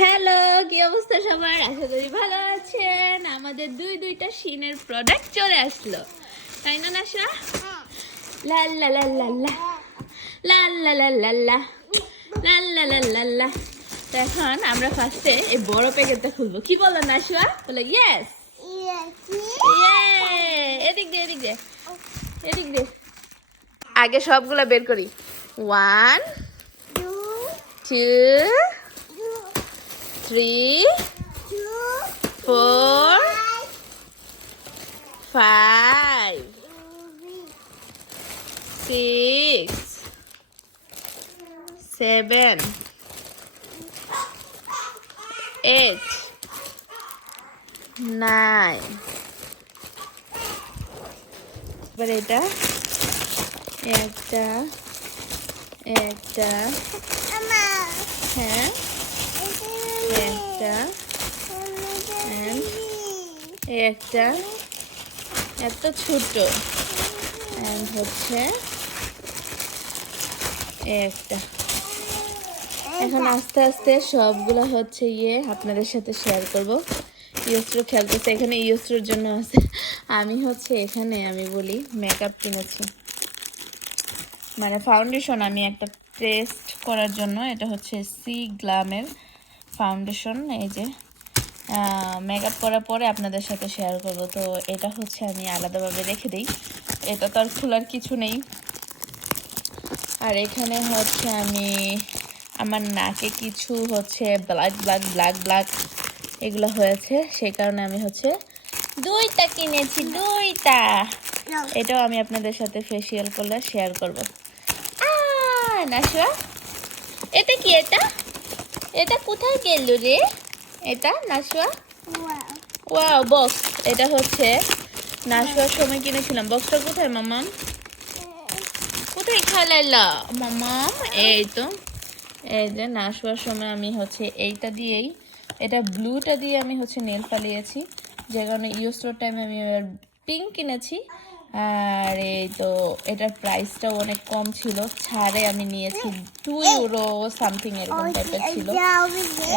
Hello, কি অবস্থা সবার? আশা করি ভালো আছেন। আমাদের দুইটা শিনের প্রোডাক্ট চলে আসলো, তাই না নাশা? লা লা লা লা লা লা লা লা লা লা লা লা লা লা লা। তো এখন আমরা ফার্স্টে এই বড় প্যাকেটটা খুলবো। কি বলো নাশা? বলো ইয়েস। এদিক দে এদিক দে এদিক দে। আগে সবগুলা বের করি। 1 2 3 4 5 6 7 8 9 এবার এটা একটা একটা হ্যাঁ একটা and একটা এত ছোট and হচ্ছে একটা। এখন আস্তে আস্তে সবগুলো হচ্ছে আপনাদের সাথে শেয়ার করব। ইউস্ট্রো খেলতেছে এখানে, ইউস্ট্রোর জন্য আছে। আমি হচ্ছে এখানে আমি বলি মেকআপ কিনেছি, মানে ফাউন্ডেশন আমি একটা টেস্ট করার জন্য। এটা হচ্ছে সি গ্ল্যামের ফাউন্ডেশন। এই যে মেকআপ করার পরে আপনাদের সাথে শেয়ার করব। তো এটা হচ্ছে আমি আলাদাভাবে রেখে দিই, এটা তো আর খোলার কিছু নেই। আর এখানে হচ্ছে আমি আমার নাকে কিছু হচ্ছে ব্ল্যাক ব্ল্যাক ব্ল্যাক ব্ল্যাক এগুলো হয়েছে, সেই কারণে আমি হচ্ছে দুইটা কিনেছি, দুইটা। এটাও আমি আপনাদের সাথে ফেসিয়াল করলে শেয়ার করব। নাশা, এটা কি? এটা কোথায় গেল রে? এটা নাশা, ওয়াও বক্স। এটা হচ্ছে নাশার সময় কিনেছিলাম। বক্সটা কোথায় মামাম? কোথায় খেলাইলা মামাম? এই তো, এই যে নাশার সময় আমি হচ্ছে এইটা দিয়েই, এটা ব্লুটা দিয়ে আমি হচ্ছে নেল ফালিয়েছি, যে কারণে ইউস্টোর টাইমে আমি পিঙ্ক কিনেছি। আর এই তো এটার প্রাইসটাও অনেক কম ছিল, ছাড়ে আমি নিয়েছি 2 ইউরো সামথিং এরকম টাইপের ছিল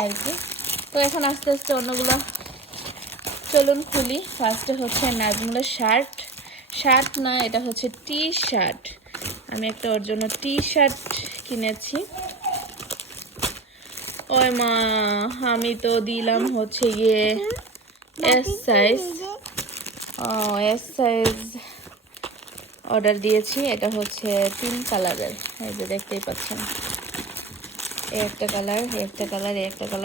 আর কি। তো এখন আস্তে আস্তে অন্যগুলো চলুন খুলি। ফার্স্টে হচ্ছে নাজমুলের শার্ট না, এটা হচ্ছে টি শার্ট। আমি একটা ওর জন্য টি শার্ট কিনেছি। ওই মা, আমি তো দিলাম হচ্ছে S size. S size order দিয়েছি। এটা হচ্ছে 3 কালারের, এই যে দেখতেই পাচ্ছেন। একটা কালার, একটা কালার, একটা কালার।